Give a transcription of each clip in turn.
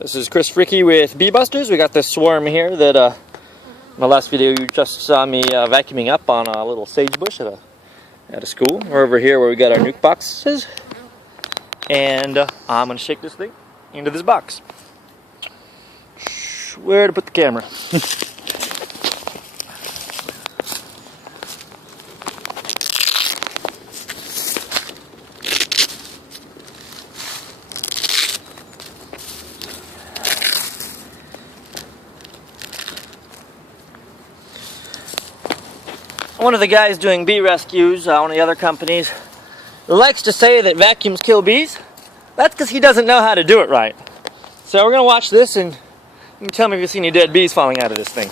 This is Chris Fricky with Bee Busters. We got this swarm here that in my last video you just saw me vacuuming up on a little sagebush at a school. We're over here where we got our nuke boxes, and I'm going to shake this thing into this box. Where to put the camera? One of the guys doing bee rescues, one of the other companies, likes to say that vacuums kill bees. That's because he doesn't know how to do it right. So we're going to watch this and you can tell me if you see any dead bees falling out of this thing.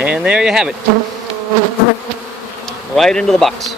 And there you have it. Right into the box.